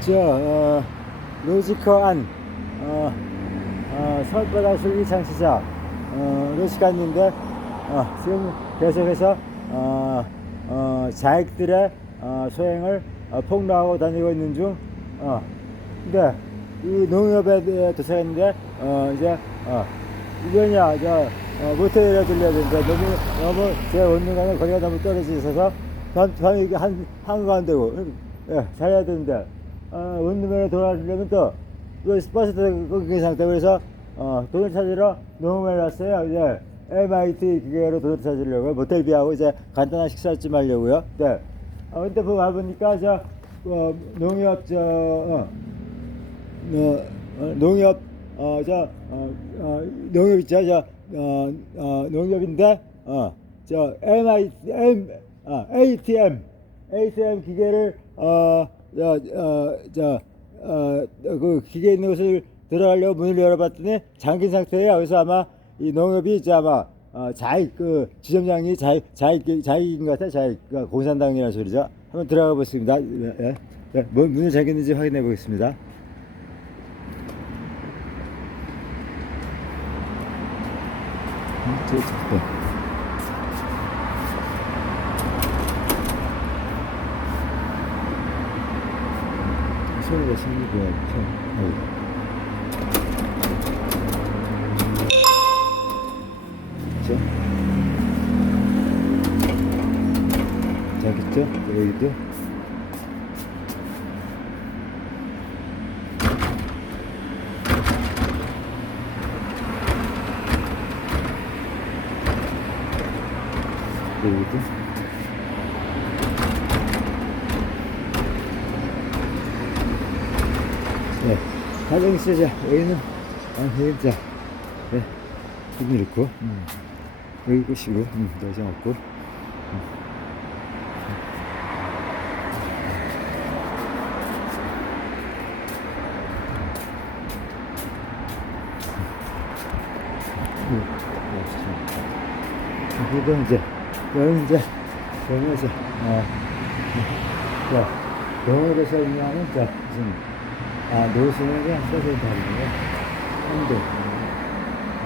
저 어, 로지커 안 어, 어, 서울바다 술기 창시장 어, 로지커안인데 어, 지금 계속해서 어, 어, 자익들의 어, 소행을 어, 폭로하고 다니고 있는 중 어, 근데 이 농협에 도착했는데 어, 이제 어, 이거냐 저 어, 모텔에 들려야 되는데 너무 너무 제 원룸과는 거리가 너무 떨어져 있어서 밤 밤에 한 한가 안 되고 예 자야 되는데 어, 원룸에 돌아가려면 또 이거 버스 끊긴 상태 그래서 어, 돈을 찾으러 농협에 왔어요 이제 MIT 기계로 돈을 찾으려고 모텔비하고 이제 간단한 식사 좀 하려고요. 네. 어, 근데 그거 가보니까 저 어, 농협 저 어, 어, 어, 농협 어 저 어, 어, 농협 있죠 저 어, 어, 농협인데 어 저 MI M 아, ATM ATM 기계를 어, 어저어저어그 기계 있는 곳을 들어가려고 문을 열어봤더니 잠긴 상태예요. 그래서 아마 이 농협이 이제 아마 어, 자익 그 지점장이 자익 자익 자익인 것 같아 자익 그 공산당이라는 소리죠. 한번 들어가 보겠습니다. 예, 예. 예, 문- 문을 잠겼는지 확인해 보겠습니다. 음, 저, 저, 네. 소리가 생기고요. 그죠? 자겠죠? 여기도. 여기도. 네, 가정 쓰자. 여기는, 아, 여기 자. 네, 여기 이렇고, 음. 여기 끝이고, 음, 여정 없고. 음, 네, 그리고 이제, 여기 이제, 여기 이제, 어, 자, 영어에서 의미하는 자, 무슨, 아, 노스는 써서 다르고요. 한도.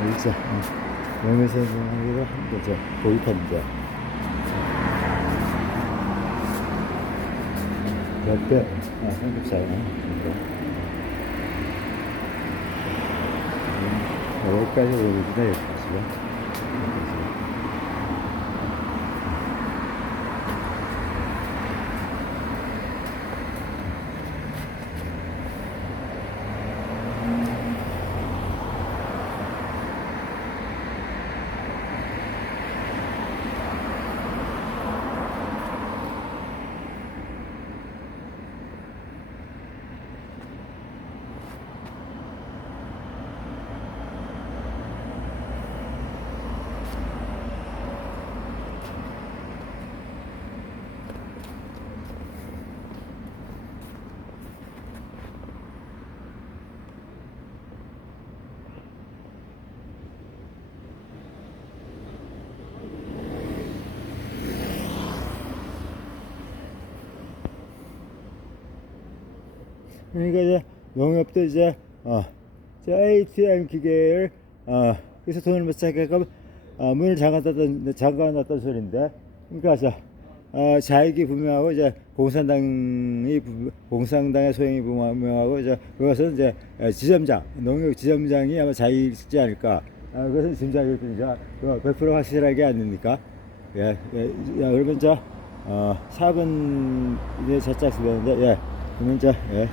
여기 자, 어, 영어에서 의미하는 게 한도죠. 보이판자. 옆에, 아, 삼겹살. 어, 여기까지 오르구나, 여기까지요. 그러니까 이제 농협도 이제 어, 저 ATM 기계를 어, 그래서 돈을 못 찾게 하면 어, 문을 잠가놨던 잠가놨던 소리인데. 그러니까 저 어, 자익이 분명하고 이제 공산당이 부- 공산당의 소행이 분명하고 이제 그것은 이제 어, 지점장 농협 지점장이 아마 자익이지 않을까. 아, 그것은 짐작일 뿐이죠. 그거 100% 확실하게 아닙니까? 예, 예, 야, 그러면 저 어, 4분 이제 저짝 되는데 예, 그러면 저 예.